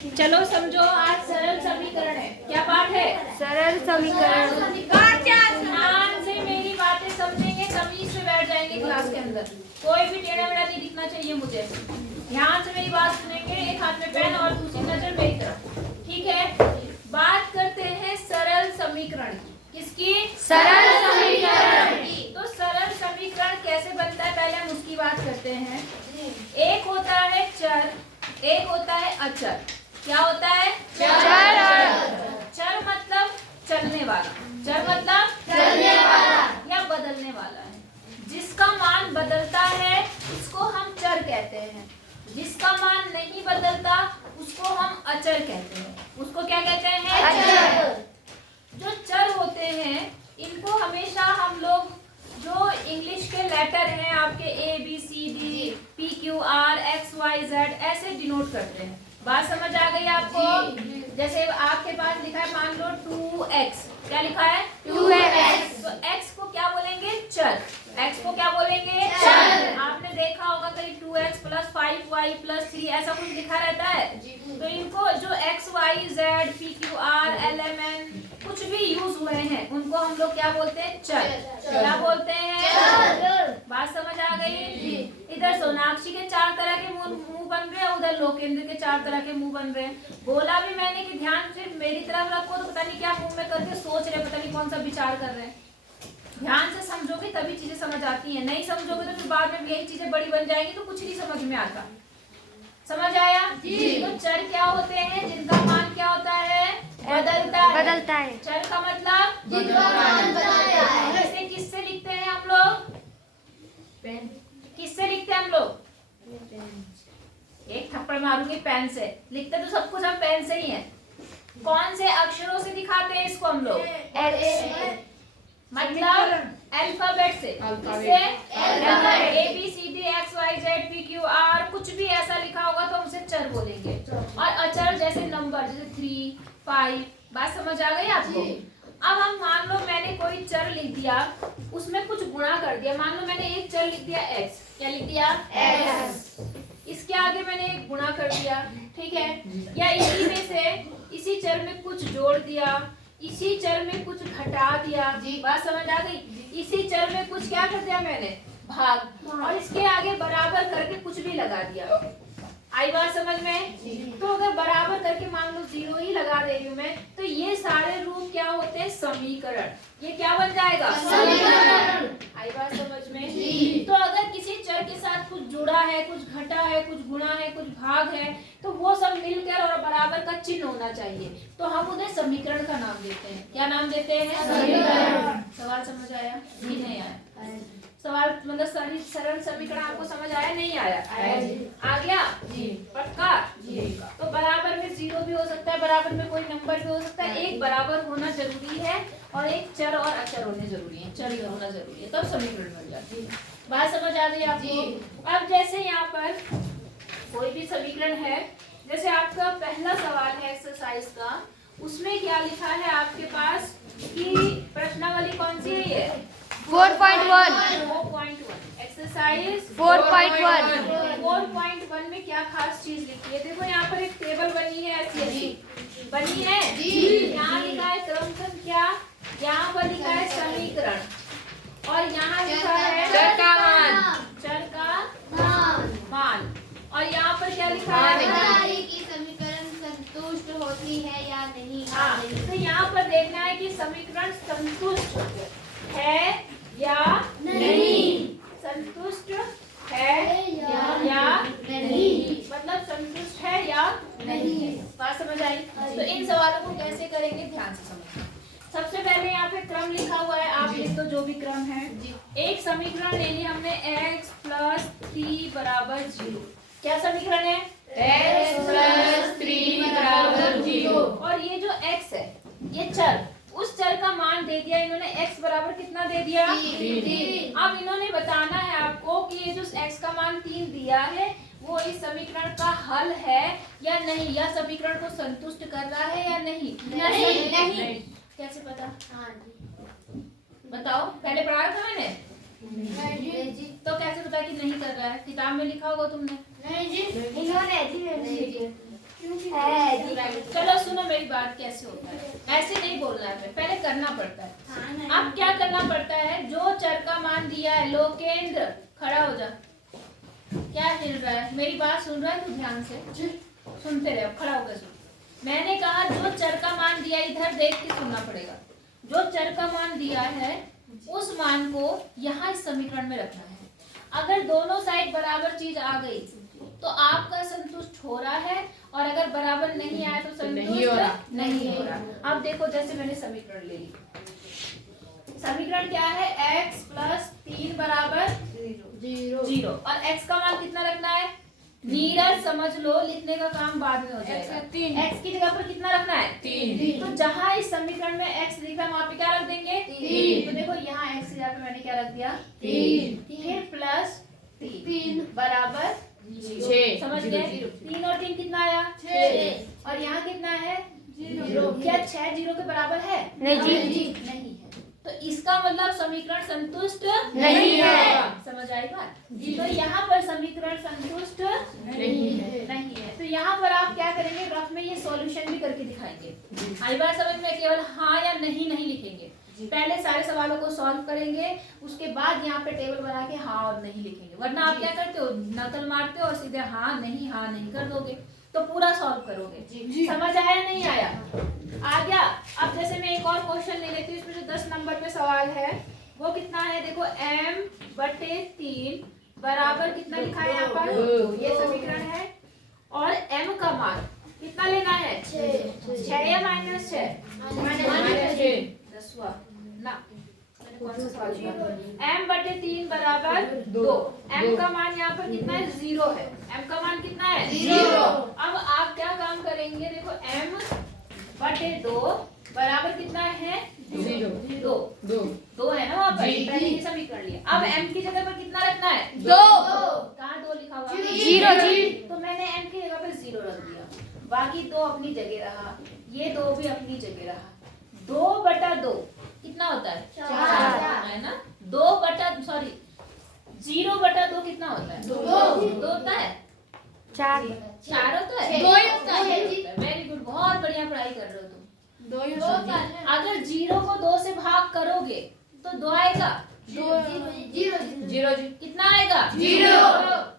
चलो समझो, आज सरल समीकरण है। क्या पाठ है? सरल समीकरण। ध्यान से मेरी बातें समझेंगे, तमीज से बैठ जाएंगे क्लास के अंदर। कोई भी टेढ़ा मेढ़ा नहीं दिखना चाहिए मुझे। ध्यान से मेरी बात सुनेंगे, एक हाथ में पेन और दूसरी नजर मेरी तरफ। ठीक है, बात करते हैं सरल समीकरण की। किसकी? सरल समीकरण। तो सरल समीकरण कैसे बनता है, पहले हम उसकी बात करते हैं। एक होता है चर, एक होता है अचर। क्या होता है? चर मतलब चलने वाला, चर मतलब चलने वाला या बदलने वाला है। जिसका मान बदलता है उसको हम चर कहते हैं, जिसका मान नहीं बदलता उसको हम अचर कहते हैं। उसको क्या कहते हैं? अचर। जो चर होते हैं इनको हमेशा हम लोग, जो इंग्लिश के लेटर हैं आपके ABCD PQR XYZ, ऐसे डिनोट करते हैं। बात समझ आ गई आपको? जैसे आपके पास लिखा है, मान लो 2x। क्या लिखा है? 2x। तो x को क्या बोलेंगे? चर। x को क्या बोलेंगे? चर। आपने देखा होगा कहीं 2x + 5y + 3 ऐसा कुछ लिखा रहता है। तो इनको जो XYZ PQR LMN कुछ भी यूज हुए हैं उनको हम लोग क्या बोलते हैं? चर। क्या बोलते हैं? चर। बात समझ आ गई? इधर सोनाक्षी के 4 तरह के मुंह बन रहे हैं, उधर लोकेंद्र के 4 तरह के मुंह बन रहे हैं। बोला भी मैंने कि ध्यान सिर्फ मेरी तरफ रखो, तो पता नहीं क्या मुंह में करके सोच रहे, पता नहीं कौन सा विचार कर रहे हैं। ध्यान से समझोगे तभी चीजें समझ आती हैं, नहीं समझोगे तो फिर बाद में यही चीजें बड़ी बन जाएंगी तो कुछ नहीं समझ में आता। समझ आया? तो चर क्या होते हैं? जिनका मान क्या होता है? बदलता है। चर का मतलब जिनका मान बदलता है। इसे किससे लिखते हैं हम लोग? किससे लिखते हैं हम लोग? एक थप्पड़ मारूंगी पेन से। लिखते तो सब कुछ हम पेन से ही हैं। कौन से अक्षरों से दिखाते हैं इसको हम लोग? मतलब अल्फाबेट से। किससे? ABCD XYZ PQR, कुछ भी ऐसा लिखा होगा तो हम उसे चर बोलेंगे। और अचर जैसे नंबर, जैसे 3, 5। बात समझ आ गई आपको? अब हम मान लो मैंने कोई चर लिख दिया, उसमें कुछ गुणा कर दिया। मान लो मैंने एक चर लिख दिया x। क्या लिख दिया? x। इसके आगे मैंने एक गुणा कर दिया, ठीक है? या इसी में से इसी चर में कुछ जोड़ दिया, इसी चर में कुछ घटा दिया। बात समझ आ गई? इसी चर में कुछ क्या कर दिया मैंने? भाग। और इसके आगे बराबर करके कुछ भी लगा दिया। आई बात समझ में? तो अगर बराबर करके मान लो 0 ही लगा दे रही हूँ मैं, तो ये सारे रूप क्या होते हैं? समीकरण। ये क्या बन जाएगा? समीकरण। आई बात समझ में? तो अगर किसी चर के साथ कुछ जुड़ा है, कुछ घटा है, कुछ गुणा है, कुछ भाग है, तो वो सब मिलकर और बराबर का चिन्ह होना चाहिए, तो हम उन्हें समीकरण का नाम देते हैं। क्या नाम देते हैं? समीकरण। सवाल समझ आया? नहीं आया? सवाल मतलब सरल समीकरण आपको समझ आया? नहीं आया? आ गया? पक्का? तो बराबर में 0 भी हो सकता है, बराबर में कोई नंबर भी हो सकता है। एक बराबर होना जरूरी है और एक चर और अचर होने जरूरी है। चर होना जरूरी है, तब समीकरण बन जाती है। बात समझ आ गई आपको? अब जैसे यहाँ पर कोई भी समीकरण है, जैसे आपका पहला सवाल है एक्सरसाइज का, उसमें क्या लिखा है आपके पास कि प्रश्नावली कौन सी है? ये 4.1। एक्सरसाइज 4.1। 4.1 में क्या खास चीज लिखी है? देखो यहाँ पर एक टेबल बनी है, ऐसी बनी है। यहाँ लिखा है क्रम संख्या, यहाँ पर लिखा है समीकरण, और यहाँ लिखा है चर का मान। चर का मान। और यहाँ पर क्या लिखा है? कि समीकरण संतुष्ट होती है या नहीं। हाँ, तो यहाँ पर देखना है कि समीकरण संतुष्ट है या नहीं। संतुष्ट है या नहीं, मतलब संतुष्ट है या नहीं। बात समझ आई? तो इन सवालों को कैसे करेंगे, ध्यान से समझिए। सबसे पहले यहाँ पे क्रम लिखा हुआ है, आप लिख दो जो भी क्रम है। एक समीकरण ले लिया हमने, x + 3 = 0। क्या समीकरण है? x + 3 = 0। और ये जो x है, ये चर, उस चर का मान दे दिया इन्होंने। x बराबर कितना दे दिया? 3। अब इन्होंने बताना है आपको कि ये जो x का मान 3 दिया है वो इस समीकरण का हल है या नहीं, या समीकरण को संतुष्ट कर रहा है या नहीं। नहीं। कैसे पता? बताओ, पहले पढ़ा था मैंने? तो कैसे पता कि नहीं कर रहा है? किताब में लिखा होगा तुमने? नहीं जी, इन्होंने चलो सुनो मेरी बात, कैसे होता है। ऐसे नहीं बोलना है, पहले करना पड़ता है। अब क्या करना पड़ता है, जो चर का मान दिया है, लोकेंद्र खड़ा हो जा। क्या हिल रहा है, मेरी बात सुन रहा है तू? ध्यान से सुनते रहे, खड़ा होकर सुन। मैंने कहा जो चर का मान दिया, इधर देख के सुनना पड़ेगा। जो चर का मान दिया है उस मान को यहाँ इस समीकरण में रखना है। अगर दोनों साइड बराबर चीज आ गई तो आपका संतुष्ट हो रहा है, और अगर बराबर नहीं आया तो संतुष्ट नहीं हो रहा। अब देखो, जैसे मैंने समीकरण ले ली, समीकरण क्या है, x प्लस 3 बराबर 0 और x का मान कितना रखना है? नीरज समझ लो, लिखने का काम बाद में हो जाएगा। x की जगह पर कितना रखना है? 3। तो जहाँ इस समीकरण में x लिख रहा है वहाँ पे क्या रख देंगे? 3। तो देखो यहाँ x की जगह पे मैंने क्या रख दिया? 3। फिर प्लस 3 बराबर 6। समझ गए? 3 और 3 कितना आया? 6। और यहाँ कितना है? 0। क्या 6 0 के बराबर है? नहीं है। तो इसका मतलब समीकरण संतुष्ट नहीं है। समझ आई बात? तो यहाँ पर समीकरण संतुष्ट नहीं है। तो यहाँ पर आप क्या करेंगे, रफ में ये सॉल्यूशन भी करके दिखाएंगे। आई बात समझ में? केवल हाँ या नहीं लिखेंगे, पहले सारे सवालों को सॉल्व करेंगे, उसके बाद यहाँ पे टेबल बना के हाँ और नहीं लिखेंगे। वरना आप क्या करते हो, नकल मारते हो और सीधे हाँ नहीं कर दोगे, तो पूरा सॉल्व करोगे। समझ आया नहीं आया? आ गया। अब जैसे मैं एक और क्वेश्चन ले लेती हूँ, इसमें जो 10 नंबर पे सवाल है वो कितना है, देखो m/3 बराबर कितना लिखा है यहाँ पर, ये समीकरण है। और m का मान कितना लेना है? 6 या -6? -6 ना, कौन सा सवाल है? m/3 बराबर 2। m का मान यहाँ पर कितना है? 0 है। m का मान कितना है? 0। अब आप क्या काम करेंगे, देखो m/2 बराबर कितना है? 2 है ना वहाँ पर, पहले ये समीकरण लिया। अब m की जगह पर कितना रखना है? 2। कहाँ 2 लिखा हुआ? 0। तो मैंने m की जगह पर 0 रख दिया, बाकी 2 अपनी जगह रहा, ये 2 भी अपनी जगह रहा। 2/2 कितना होता है? 4 है ना। 0/2 कितना होता है? 2 होता है? 4 होता है? 2 होता है। वेरी गुड, बहुत बढ़िया पढ़ाई कर रहे हो तुम। 2 अगर 0 को 2 से भाग करोगे तो 2 आएगा? 0 कितना आएगा? 0।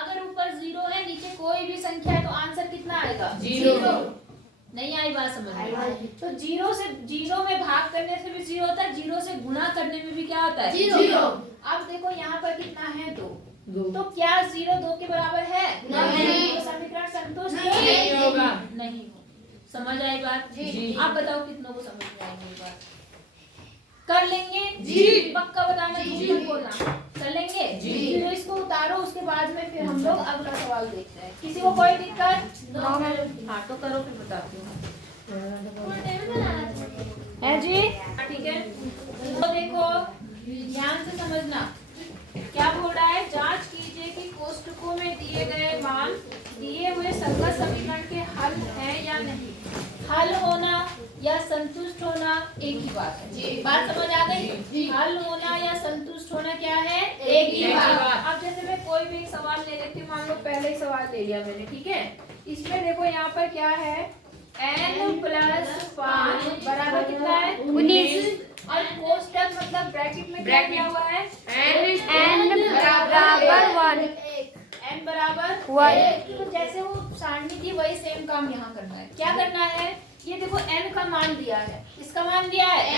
अगर ऊपर 0 है, नीचे कोई भी संख्या है, तो आंसर कितना आएगा? 0। नहीं आई बात समझ में? तो 0 में भाग करने से भी 0 होता है, 0 से गुणा करने में भी क्या होता है? 0। अब देखो यहाँ पर कितना है? 2। तो क्या 0 2 के बराबर है? नहीं। तो समीकरण संतुष्ट नहीं होगा। नहीं। समझ आई बात? आप बताओ कितनों को समझ में आएगी बात? कर लेंगे? पक्का बताना, झूठ मत बोलना। कर लेंगे? तो इसको उतारो, उसके बाद में फिर हम लोग अगला सवाल देखते हैं। किसी को कोई दिक्कत? हाँ तो करो, फिर बताती हूँ। है जी? ठीक है। तो देखो ध्यान से समझना, क्या बोल रहा है, जांच कीजिए कि कोष्ठकों में दिए गए मान दिए हुए संगत समीकरण के हल है या नहीं। हल होना या संतुष्ट होना एक ही बात है। बात समझ आ गई? हल होना या संतुष्ट होना क्या है? एक ही बात। अब जैसे मैं कोई भी एक सवाल ले लेती हूँ, मान लो पहले ही सवाल ले लिया मैंने, ठीक है। इसमें देखो यहाँ पर क्या है, n+5 बराबर कितना है? 19। और कोष्ठक मतलब ब्रैकेट में क्या किया हुआ है? n बराबर 1। n बराबर 1। तो जैसे वो सारणी थी वही सेम काम यहाँ करना है। क्या करना है, ये देखो n का मान दिया है, इसका मान दिया है n।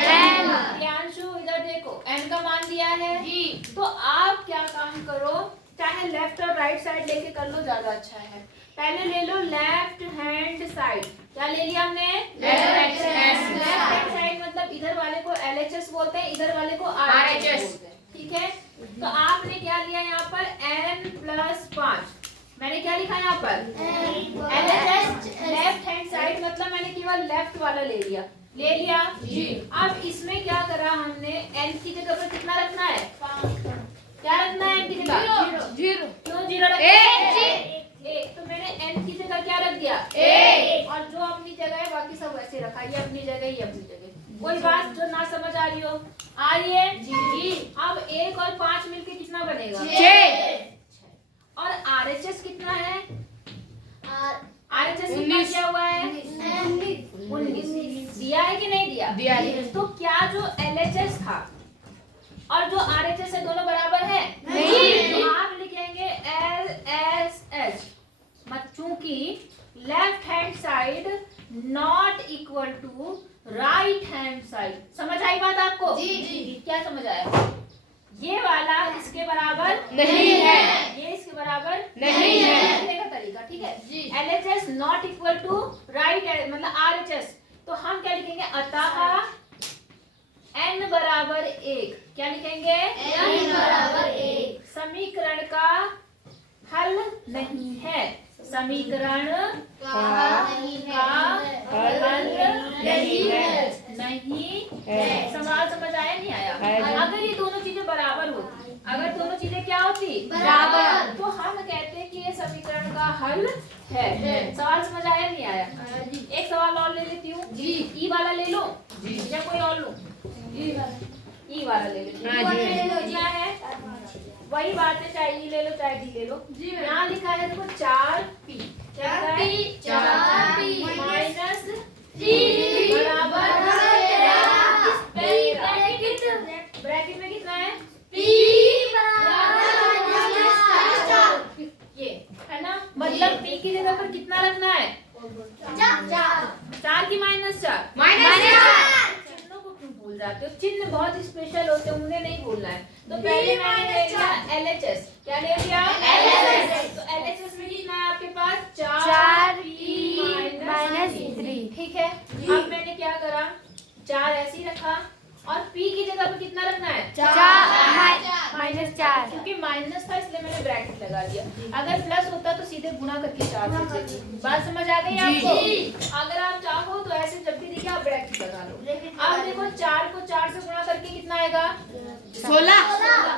ज्ञानशु इधर देखो, n का मान दिया है जी। तो आप क्या काम करो, चाहे लेफ्ट और राइट साइड लेके कर लो, ज्यादा अच्छा है। पहले ले लो लेफ्ट हैंड साइड। क्या ले लिया हमने? लेफ्ट हैंड साइड मतलब इधर वाले को LHS बोलते हैं, इधर वाले को RHS बोलते हैं, ठीक है। तो आपने क्या लिया यहाँ पर? n+5। मैंने क्या लिखा यहाँ पर? LHS लेफ्ट हैंड साइड मतलब मैंने केवल लेफ्ट वाला ले लिया जी। अब इसमें क्या करा हमने, n की जगह पर कितना रखना है? क्या रखना है n की जगह? 0। क्यों 0 रखना? 1। तो मैंने n की जगह क्या रख दिया? 1। और जो अपनी जगह है बाकी सब वैसे रखा, ये अपनी जगह, ये अपनी जगह। कोई बात जो ना समझ आ रही हो? आ रही है जी। अब 1 और 5 मिलके कितना बनेगा? 6। और RHS कितना है? RHS कितना दिया हुआ है? 19 दिया है कि नहीं दिया? दिया है। तो क्या जो LHS था और जो RHS है दोनों बराबर है? नहीं। तो आप लिखेंगे LSH, चूंकि left hand side not equal to right hand side. समझ आई बात आपको? जी। क्या समझ आया? ये वाला इसके बराबर नहीं है। ये इसके बराबर नहीं है। लिखने का तरीका, ठीक है? जी। LHS not equal to right मतलब RHS, तो हम क्या लिखेंगे? अतः n बराबर 1। क्या लिखेंगे? n बराबर 1 समीकरण का हल नहीं है। समीकरण का नहीं का हल नहीं है। नहीं है। सवाल समझ आया नहीं आया? है। अगर ये दोनों चीजें बराबर होती, अगर दोनों चीजें क्या होती? बराबर। तो हम कहते हैं कि ये समीकरण का हल है। सवाल समझ आया नहीं आया? एक सवाल और ले लेती हूँ। ई वाला ले लो या कोई और लो? ई वाला ले लेती हूँ। हाँ जी। क्या है? वही बात है, चाहे ई ले लो चाहे डी ले लो। यहाँ लिखा है देखो 4p। क्या लिखा है? 4p माइनस थ्री बराबर ब्रैकेट में कितना है? ये है ना, मतलब p की जगह पर कितना रखना है? 4 की -4। चिन्हों को क्यों भूल जाते हो? चिन्ह बहुत स्पेशल होते हैं, उन्हें नहीं भूलना है। तो पहले मैंने ले लिया LHS। क्या ले लिया? LHS। तो LHS में कितना है आपके पास? 4p - 3। ठीक है, अब मैंने क्या करा? 4 ऐसे ही रखा और p की जगह पर कितना रखना है? -4। क्योंकि माइनस था इसलिए मैंने ब्रैकेट लगा दिया। अगर प्लस होता तो सीधे गुणा करके 4 से देती। बात समझ आ गई आपको? अगर आप चाहो तो ऐसे जब भी देखिए आप ब्रैकेट लगा लो। अब देखो 4 को 4 से गुणा करके कितना आएगा? 16।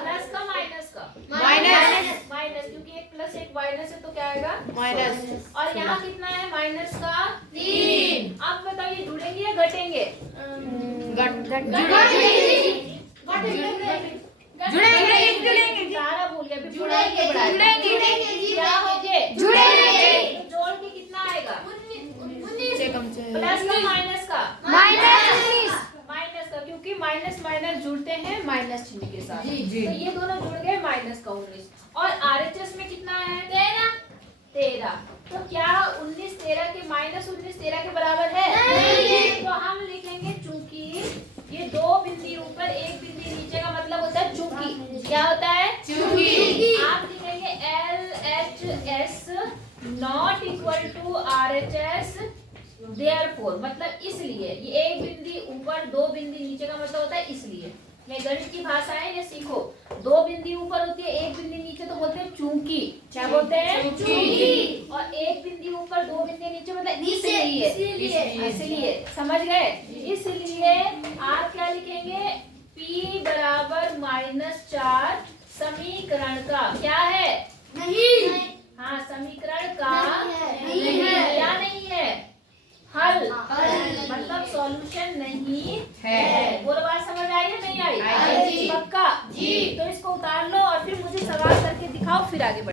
प्लस का माइनस का? माइनस। माइनस, क्योंकि एक प्लस एक माइनस है तो क्या आएगा? माइनस। और यहाँ कितना है? माइनस का 3। अब बताइए जुड़ेंगे या घटेंगे? जुड़ेंगे। सारा भूल गया, जुड़ेंगे। क्या हो गए? जुड़ेंगे। तो जोड़ के कितना आएगा? प्लस का माइनस का? माइनस का, क्योंकि माइनस माइनस जुड़ते हैं माइनस चिन्ह के साथ। जी। तो ये दोनों जुड़ गए माइनस का 19। और RHS में कितना है? 13। तो क्या 19 13 के -19 13 के बराबर है? नहीं। तो हम लिखेंगे चूंकि ये 2 बिंदी ऊपर 1 बिंदी नीचे का मतलब होता है चूंकि। क्या होता है? चूंकि। आप लिखेंगे LHS not equal to RHS therefore, मतलब इसलिए। ये 1 बिंदी ऊपर 2 बिंदी नीचे का मतलब होता है इसलिए। ये गणित की भाषा है, ये सीखो। 2 बिंदी ऊपर होती है 1 बिंदी नीचे तो बोलते हैं चूंकि। क्या बोलते हैं? चूंकि। और 1 बिंदी ऊपर 2 बिंदी नीचे मतलब इसलिए। इसलिए। समझ गए? इसलिए आप क्या लिखेंगे? p बराबर -4 समीकरण का क्या है? हाँ, समीकरण का नहीं है। क्या नहीं है? हल। मतलब सॉल्यूशन नहीं है। बोलो, बात समझ आई या नहीं आई? आई जी। पक्का? तो इसको उतार लो और फिर मुझे सवाल करके दिखाओ, फिर आगे बढ़ो।